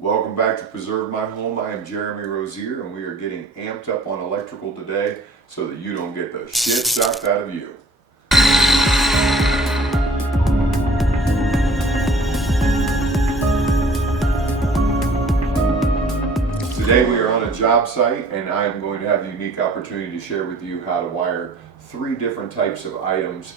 Welcome back to Preserve My Home. I am Jeremy Rozier, and we are getting amped up on electrical today so that you don't get the shit shocked out of you. Today we are on a job site, and I am going to have the unique opportunity to share with you how to wire 3 different types of items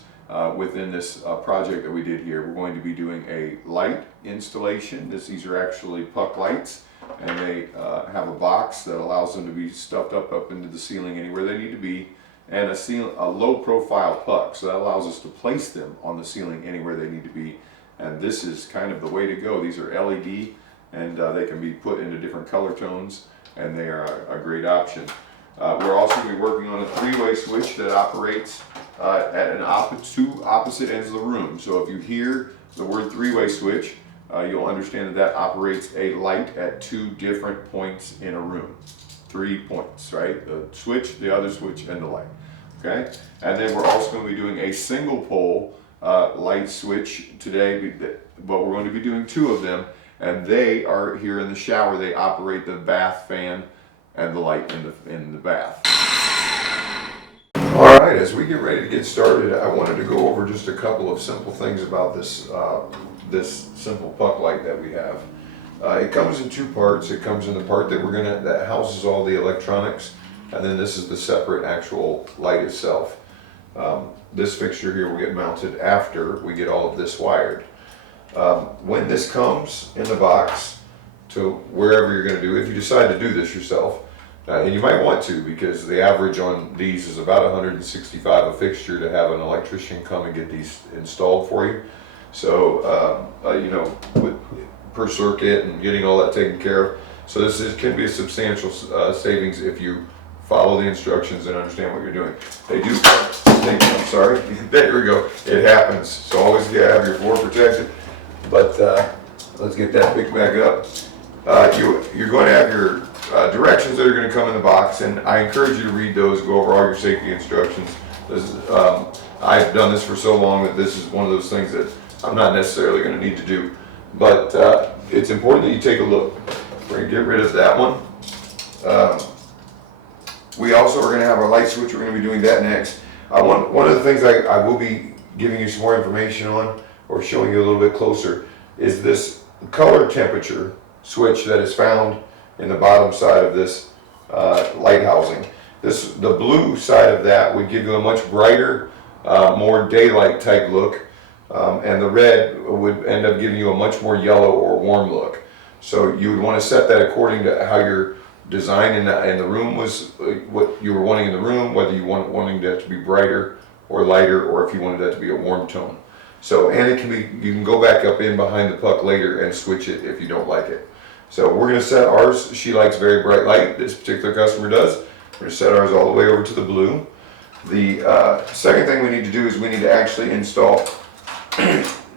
within this project that we did here. We're going to be doing a light installation. These are actually puck lights, and they have a box that allows them to be stuffed up into the ceiling anywhere they need to be, and a low profile puck, so that allows us to place them on the ceiling anywhere they need to be. And this is kind of the way to go. These are LED, and they can be put into different color tones, and they are a great option. We're also going to be working on a 3-way switch that operates at two opposite ends of the room. So if you hear the word 3-way switch, you'll understand that operates a light at 2 different points in a room. 3 points, right? The switch, the other switch, and the light. Okay? And then we're also going to be doing a single pole light switch today, but we're going to be doing 2 of them, and they are here in the shower. They operate the bath fan and the light in the bath. All right, as we get ready to get started, I wanted to go over just a couple of simple things about this simple puck light that we have. It comes in 2 parts. It comes in the part that houses all the electronics, and then this is the separate actual light itself. This fixture here will get mounted after we get all of this wired. When this comes in the box to wherever you're going to do it, if you decide to do this yourself, and you might want to, because the average on these is about $165 a fixture to have an electrician come and get these installed for you. So, per circuit and getting all that taken care of. So this can be a substantial savings if you follow the instructions and understand what you're doing. I'm sorry, there we go. It happens. So always have your floor protected. But let's get that picked back up. You're going to have your directions that are going to come in the box, and I encourage you to read those, go over all your safety instructions. I've done this for so long that this is one of those things that I'm not necessarily going to need to do. But it's important that you take a look. We're going to get rid of that one. We also are going to have our light switch. We're going to be doing that next. One of the things I will be giving you some more information on, or showing you a little bit closer, is this color temperature switch that is found in the bottom side of this light housing. The blue side of that would give you a much brighter, more daylight type look, and the red would end up giving you a much more yellow or warm look. So you would want to set that according to how your design in the room was, what you were wanting in the room, whether you wanting that to be brighter or lighter, or if you wanted that to be a warm tone. So, and you can go back up in behind the puck later and switch it if you don't like it. So we're going to set ours. She likes very bright light. This particular customer does. We're going to set ours all the way over to the blue. The second thing we need to do is we need to actually install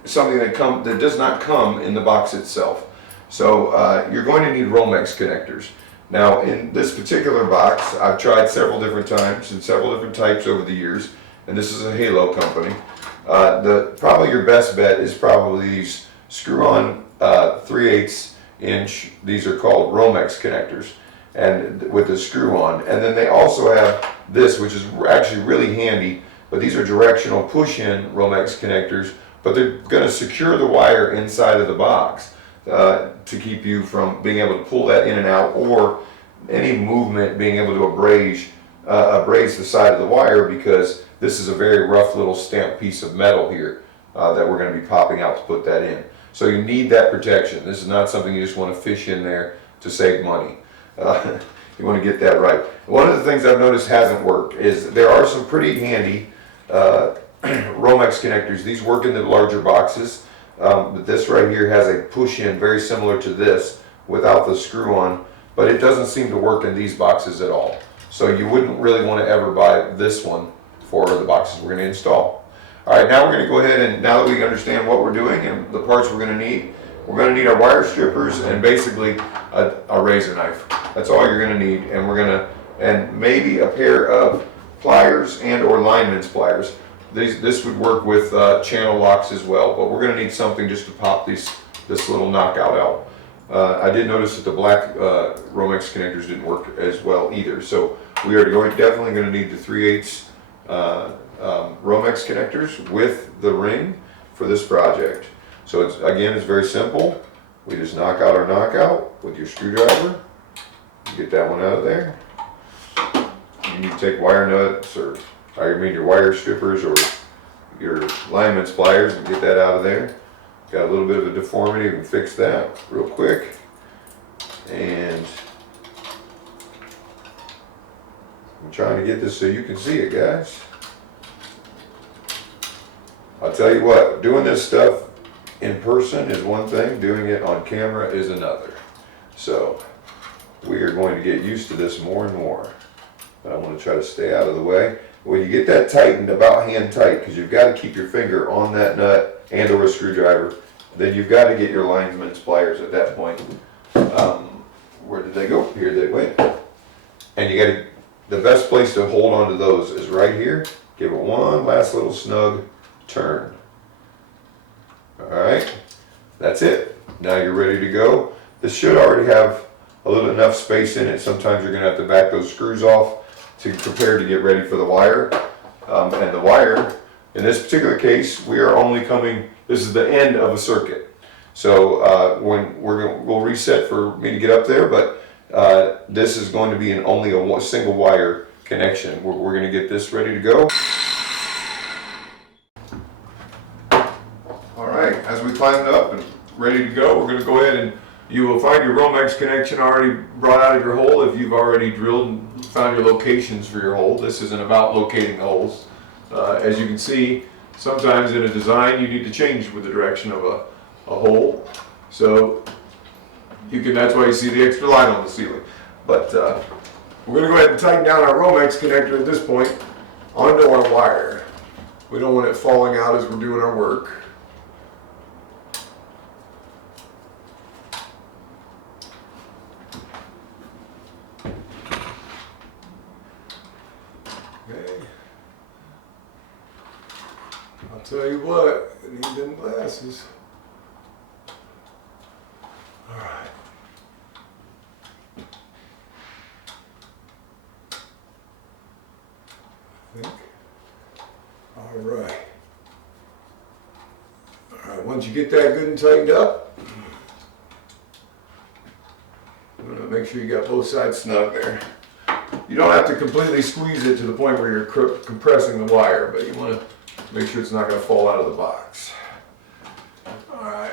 something that does not come in the box itself. So you're going to need Romex connectors. Now in this particular box, I've tried several different times and several different types over the years, and this is a Halo company. Probably your best bet is probably these screw-on 3/8 inch. These are called Romex connectors, and with the screw-on. And then they also have this, which is actually really handy. But these are directional push-in Romex connectors, but they're going to secure the wire inside of the box to keep you from being able to pull that in and out, or any movement being able to abrase the side of the wire, because this is a very rough little stamped piece of metal here that we're going to be popping out to put that in. So you need that protection. This is not something you just want to fish in there to save money. You want to get that right. One of the things I've noticed hasn't worked is there are some pretty handy Romex connectors. These work in the larger boxes. But this right here has a push-in very similar to this without the screw-on, but it doesn't seem to work in these boxes at all. So you wouldn't really want to ever buy this one for the boxes we're going to install. All right, now we're going to go ahead, and now that we understand what we're doing and the parts we're going to need our wire strippers and basically a razor knife. That's all you're going to need, and maybe a pair of pliers or lineman's pliers. This would work with channel locks as well, but we're going to need something just to pop this little knockout out. I did notice that the black Romex connectors didn't work as well either. So we are definitely going to need the 3/8 Romex connectors with the ring for this project. So it's very simple. We just knock out our knockout with your screwdriver. Get that one out of there. You need to take wire nuts, or I mean your wire strippers or your lineman's pliers, and get that out of there. Got a little bit of a deformity, we can fix that real quick. And I'm trying to get this so you can see it, guys. I'll tell you what, doing this stuff in person is one thing, doing it on camera is another. So we are going to get used to this more and more. But I want to try to stay out of the way. When you get that tightened, about hand tight, because you've got to keep your finger on that nut and or a screwdriver, then you've got to get your lineman's pliers at that point. Where did they go? Here they went. And you got to, the best place to hold on to those is right here. Give it one last little snug turn. All right, that's it. Now you're ready to go. This should already have a little enough space in it. Sometimes you're going to have to back those screws off to prepare to get ready for the wire. And the wire, in this particular case, we are only coming, this is the end of a circuit. So when we'll reset for me to get up there, but this is going to be only a single wire connection. We're going to get this ready to go. All right, as we climbed up and ready to go, we're going to go ahead and you will find your Romex connection already brought out of your hole if you've already drilled and found your locations for your hole. This isn't about locating the holes. As you can see, sometimes in a design you need to change with the direction of a hole. So that's why you see the extra line on the ceiling. But we're going to go ahead and tighten down our Romex connector at this point onto our wire. We don't want it falling out as we're doing our work. I'll tell you what, I need them glasses. All right. I think. All right. All right, once you get that good and tightened up, I'm gonna make sure you got both sides snug there. You don't have to completely squeeze it to the point where you're compressing the wire, but you want to make sure it's not going to fall out of the box. All right.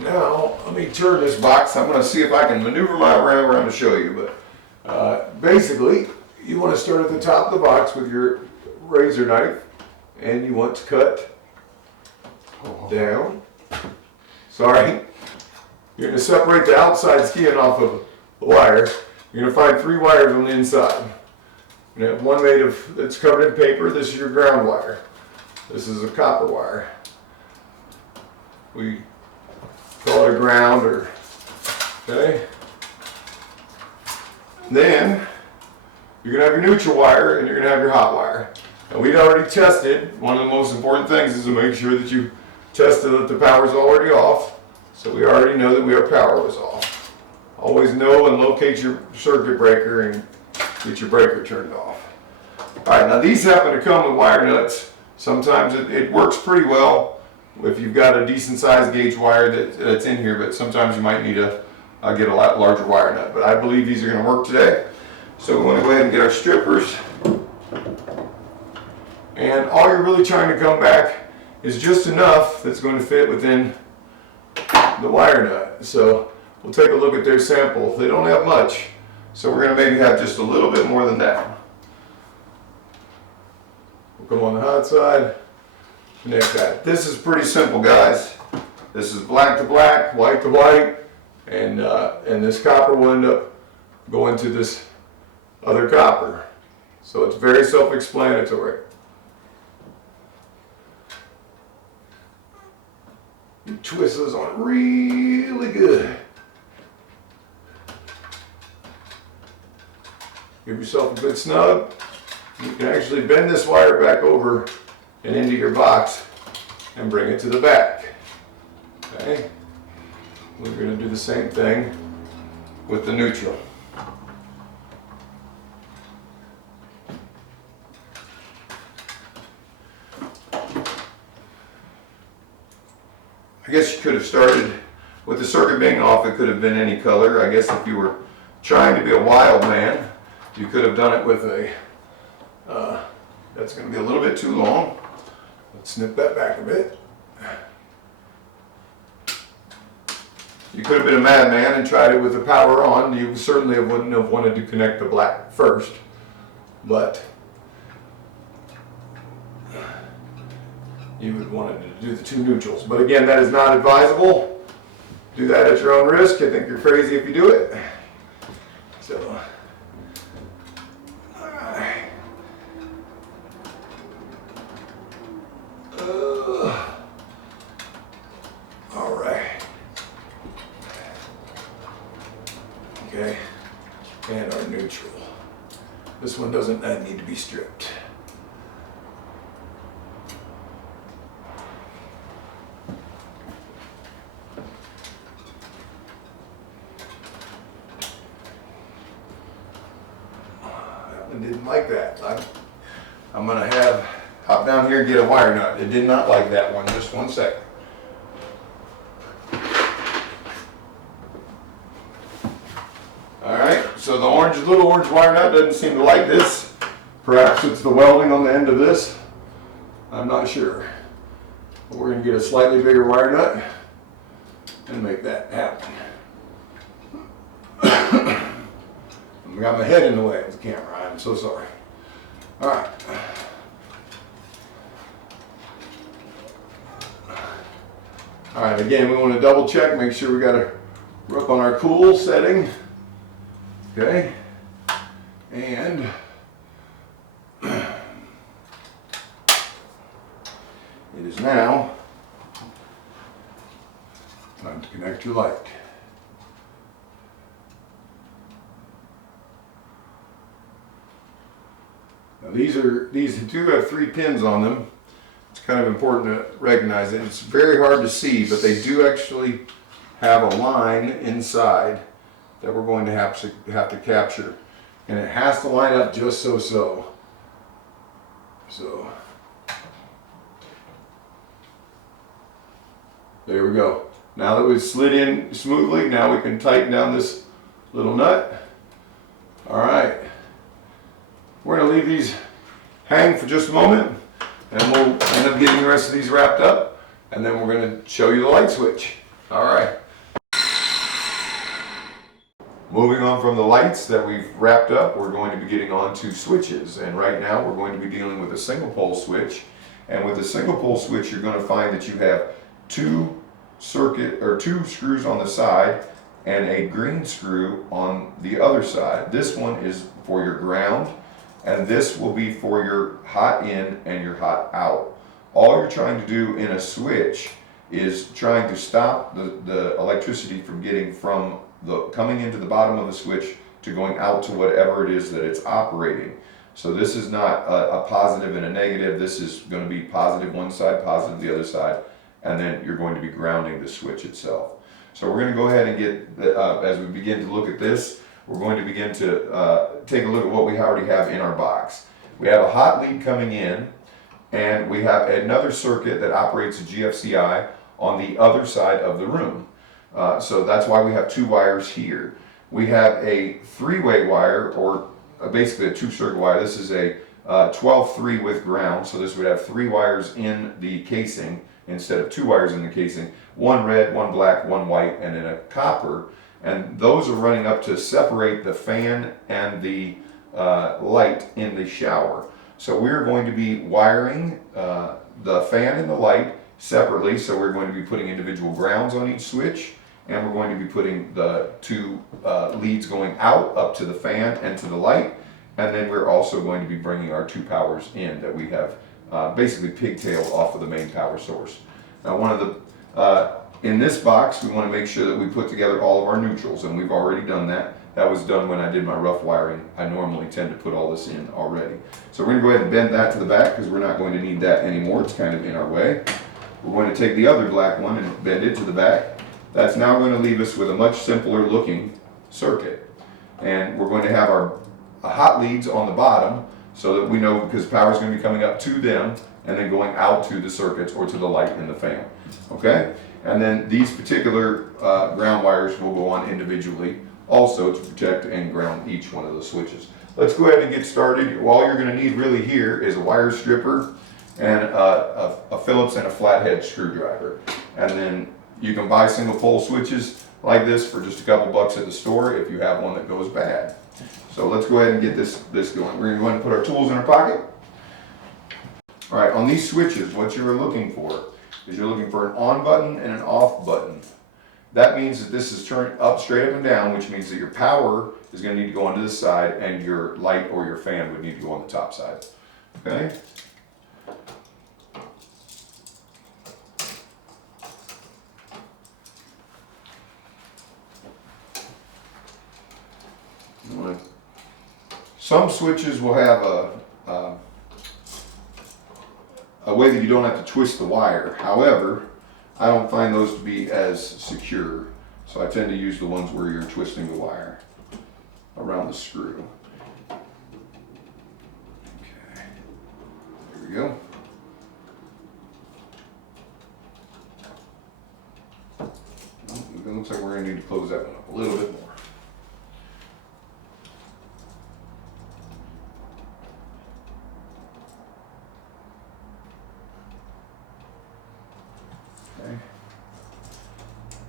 Now, let me turn this box. I'm going to see if I can maneuver my way around to show you. But basically, you want to start at the top of the box with your razor knife, and you want to cut down. Sorry. You're going to separate the outside skin off of the wire. You're going to find 3 wires on the inside. You have one that's covered in paper. This is your ground wire. This is a copper wire. We call it a ground, okay? Then you're going to have your neutral wire and you're going to have your hot wire. And we'd already tested. One of the most important things is to make sure that you tested that the power's already off. So we already know that our power was off. Always know and locate your circuit breaker and get your breaker turned off. All right, now these happen to come with wire nuts. Sometimes it works pretty well if you've got a decent sized gauge wire that's in here, but sometimes you might need to get a lot larger wire nut. But I believe these are going to work today. So we want to go ahead and get our strippers. And all you're really trying to come back is just enough that's going to fit within the wire nut. So we'll take a look at their sample. They don't have much, so we're going to maybe have just a little bit more than that. We'll come on the hot side, connect that. This is pretty simple, guys. This is black to black, white to white, and this copper will end up going to this other copper. So it's very self-explanatory. You twist those on really good. Give yourself a good snug. You can actually bend this wire back over and into your box and bring it to the back. Okay? we're going to do the same thing with the neutral. I guess you could have started with the circuit being off. It could have been any color. I guess if you were trying to be a wild man, you could have done it with a, that's going to be a little bit too long. Let's snip that back a bit. You could have been a madman and tried it with the power on. You certainly wouldn't have wanted to connect the black first, but you would wanted to do the two neutrals. But again, that is not advisable. Do that at your own risk. I think you're crazy if you do it. So, all right. All right. Okay. And our neutral. This one doesn't need to be stripped. Didn't like that. I'm gonna hop down here and get a wire nut. It did not like that one. Just one second. All right, so the little orange wire nut doesn't seem to like this. Perhaps it's the welding on the end of this. I'm not sure. But we're gonna get a slightly bigger wire nut and make that happen. I got my head in the way of the camera. I'm so sorry. All right. All right, again, we want to double check, make sure we got we're up on our cool setting. Okay. And it is now time to connect your light. Now these do have 3 pins on them. It's kind of important to recognize it. It's very hard to see, but they do actually have a line inside that we're going to have to capture. And it has to line up just so. So there we go. Now that we've slid in smoothly, now we can tighten down this little nut. All right. We're going to leave these hang for just a moment, and we'll end up getting the rest of these wrapped up, and then we're going to show you the light switch. All right. Moving on from the lights that we've wrapped up, we're going to be getting on to switches, and right now we're going to be dealing with a single pole switch. And with a single pole switch, you're going to find that you have 2 screws on the side and a green screw on the other side. This one is for your ground, and this will be for your hot in and your hot out. All you're trying to do in a switch is trying to stop the electricity from getting from coming into the bottom of the switch to going out to whatever it is that it's operating. So this is not a positive and a negative. This is going to be positive one side, positive the other side, and then you're going to be grounding the switch itself. So we're going to go ahead and get, as we begin to look at this, we're going to begin to take a look at what we already have in our box. We have a hot lead coming in, and we have another circuit that operates a GFCI on the other side of the room. So that's why we have 2 wires here. We have a 3-way wire, or basically a 2-circuit wire. This is a 12-3 with ground, so this would have 3 wires in the casing instead of 2 wires in the casing. 1 red, 1 black, 1 white, and then a copper. And those are running up to separate the fan and the light in the shower. So we're going to be wiring the fan and the light separately. So we're going to be putting individual grounds on each switch, and we're going to be putting the 2 leads going out up to the fan and to the light. And then we're also going to be bringing our 2 powers in that we have basically pigtailed off of the main power source. Now one of the in this box, we want to make sure that we put together all of our neutrals, and we've already done that. That was done when I did my rough wiring. I normally tend to put all this in already. So we're going to go ahead and bend that to the back because we're not going to need that anymore. It's kind of in our way. We're going to take the other black one and bend it to the back, That's now going to leave us with a much simpler looking circuit. And we're going to have our hot leads on the bottom so that we know, because power is going to be coming up to them and then going out to the circuits or to the light in the fan. Okay? And then these particular ground wires will go on individually also to protect and ground each one of those switches. Let's go ahead and get started. All you're going to need really here is a wire stripper and a Phillips and a flathead screwdriver. And then you can buy single pole switches like this for just a couple bucks at the store if you have one that goes bad. So let's go ahead and get this going. We're going to put our tools in our pocket. All right, on these switches, what you're looking for is you're looking for an on button and an off button. That means that this is turned up, straight up and down, which means that your power is going to need to go onto this side and your light or your fan would need to go on the top side. Okay? Some switches will have a way that you don't have to twist the wire. However, I don't find those to be as secure, so I tend to use the ones where you're twisting the wire around the screw. Okay, there we go. It looks like we're going to need to close that one up a little bit more.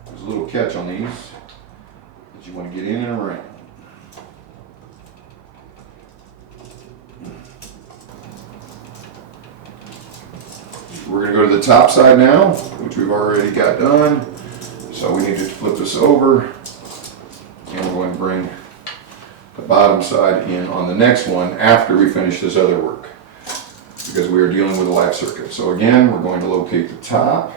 There's a little catch on these that you want to get in and around. We're going to go to the top side now, which we've already got done. So we need to flip this over, and we're going to bring the bottom side in on the next one after we finish this other work, because we are dealing with a live circuit. So again, we're going to locate the top.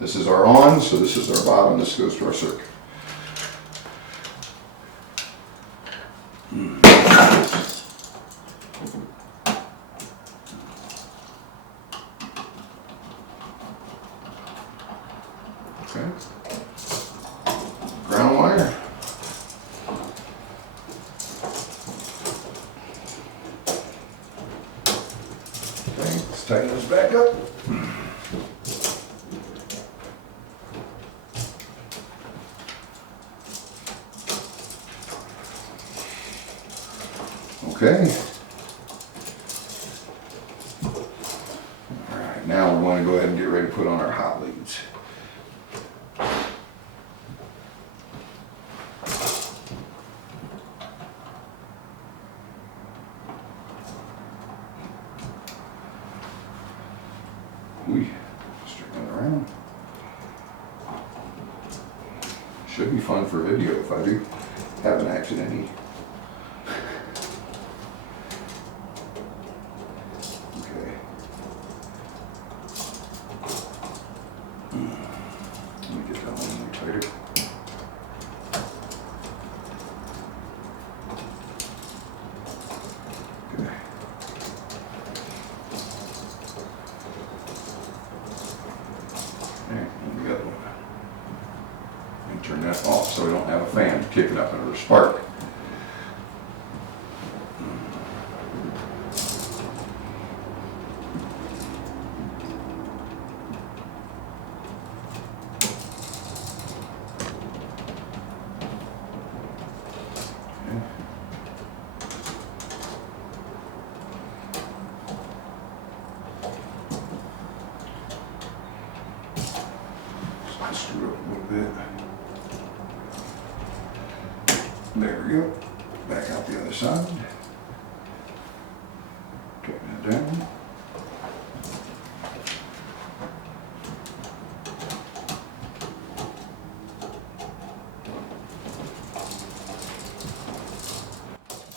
This is our on, so this is our bottom, this goes to our circuit. Okay. Ground wire. Okay, let's tighten those back up. Okay. All right, now we want to go ahead and get ready to put on our hot leads. Straighten it around. Should be fun for video if I do have an accident. Okay. Let me get that one a little tighter. Okay. There, and the other one. And turn that off so we don't have a fan kicking up another spark. Screw up a little bit. There we go. Back out the other side. Tighten that down.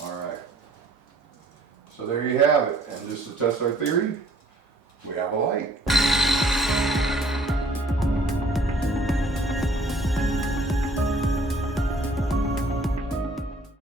All right. So there you have it. And just to test our theory, we have a light.